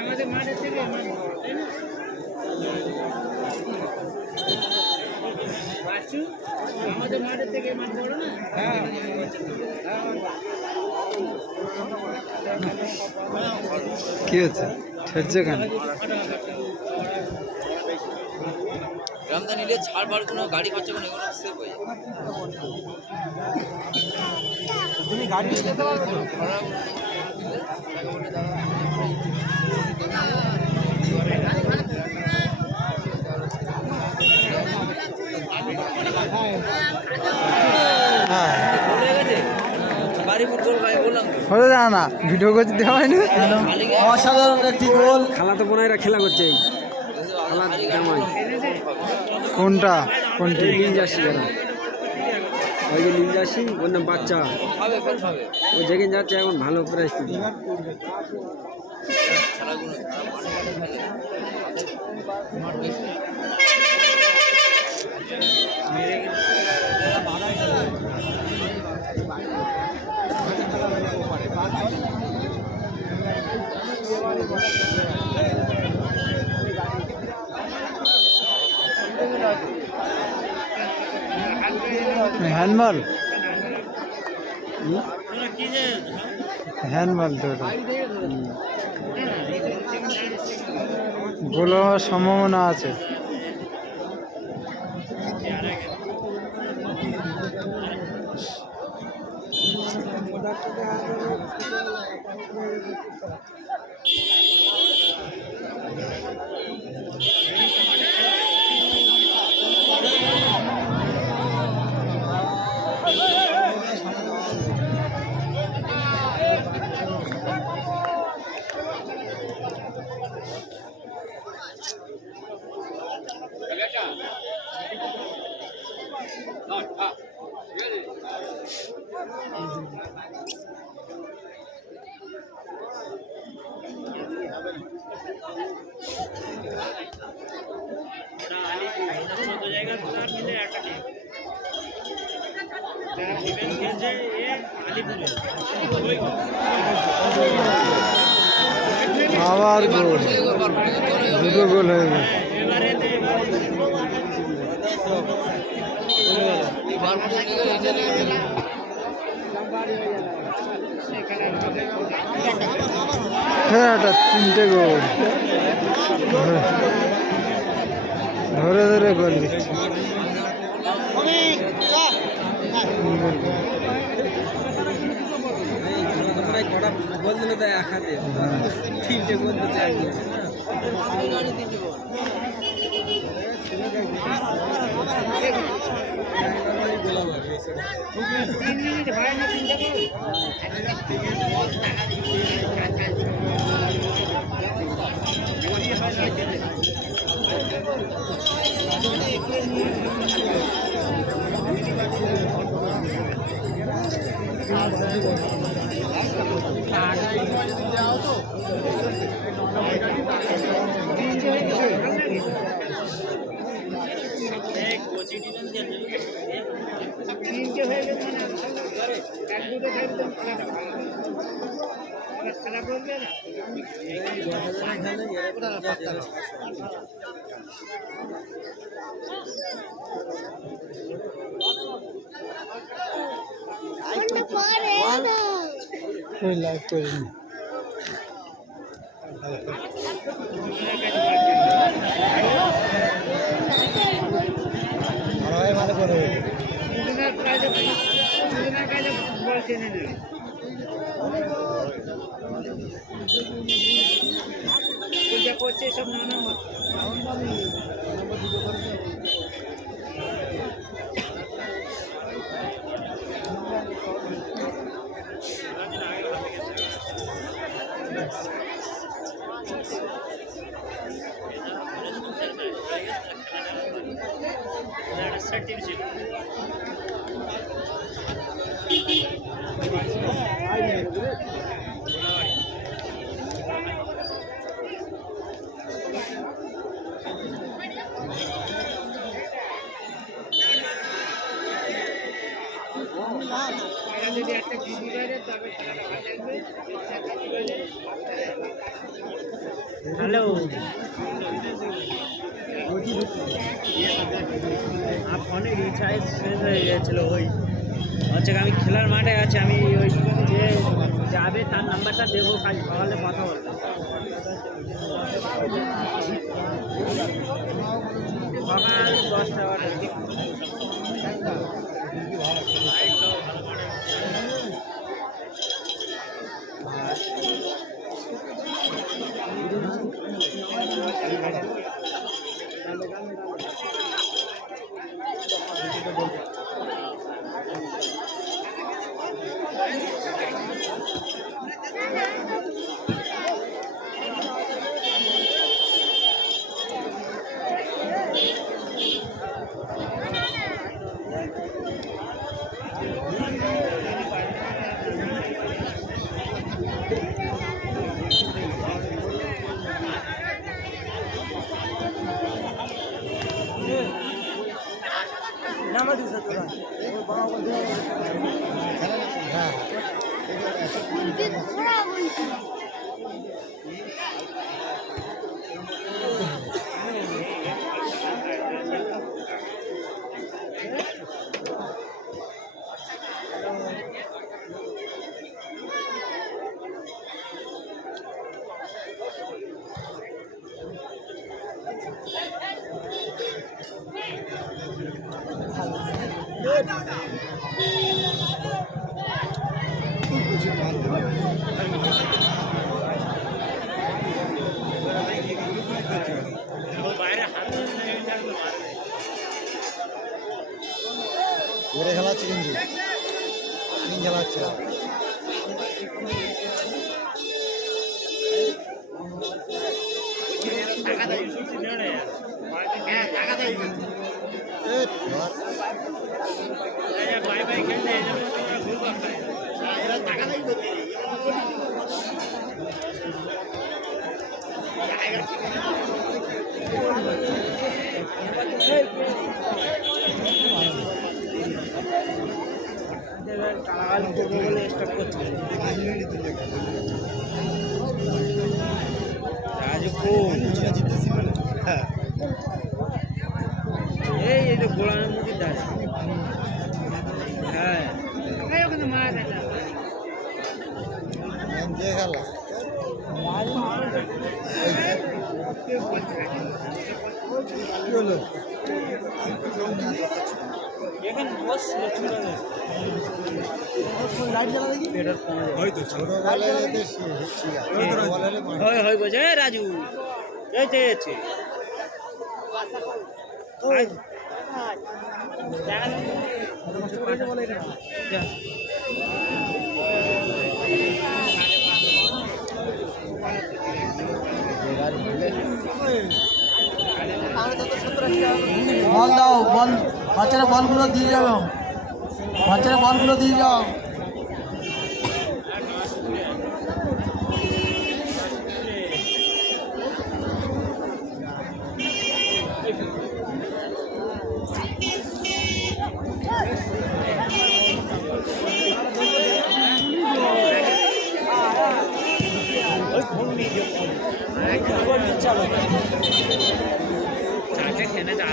আমাদের মাঠের থেকে আমাদের মাঠের থেকে মাঠ বড় না। কি হচ্ছে ঠেরছে কেন? গ্রামটা নিলে ছাড় বাড় কোনো গাড়ি খরচা কোনো এগুলো সেভ হয়ে যাবে। তুমি গাড়ি নিয়ে যেতে পারবে তো? হয়ে যায় না, ভিডিও করতে দেওয়া হয়নি। অসাধারণ একটি গোল। খেলা তো বোনেরা খেলা করছে। কোনটা কোনটি? লিঞ্জাসি এরা, ওই যে লিঞ্জাসি, ওর নাম বাচ্চা। ও যেখানে যাচ্ছে এখন ভালো পরিস্থিতি। হ্যান্ডবল, হ্যান্ডবল তো গোল হওয়ার সম্ভাবনা আছে। আবার গোল, দুটো গোল হয়ে গেল। হ্যাঁ, তিনটে গোল ধরে ধরে গোল দিচ্ছে। গোল দিলে তো এক হাতে, তিনটে গোল দিচ্ছে একদিন। कोई लाइक कोई नहीं। सब नाना হ্যালো, ফোনে রিচার্জ শেষ হয়ে গেছিল। ওই হচ্ছে আমি খেলার মাঠে আছি, আমি ওই যে যাবে তার নাম্বারটা দেবো, কাজ সকালে কথা বলবো। সকাল 10টা ঘুরে খেলাচ্ছে কিন্তু খেলাচ্ছে এই তো গোড়ানোর মধ্যে দাঁড়িয়ে। হ্যাঁ, কিন্তু মারা যায় না। খেলা রাজু বল দাও, বল বাচ্চারা বলগুলো দিয়ে যাও, বাচ্চারা বলগুলো দিয়ে যাও। চারটে খেলে যা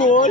গোল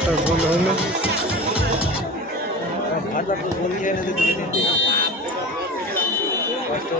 একটা গোল হলো। ভাত গোল খেয়ে এনে দিতে কষ্ট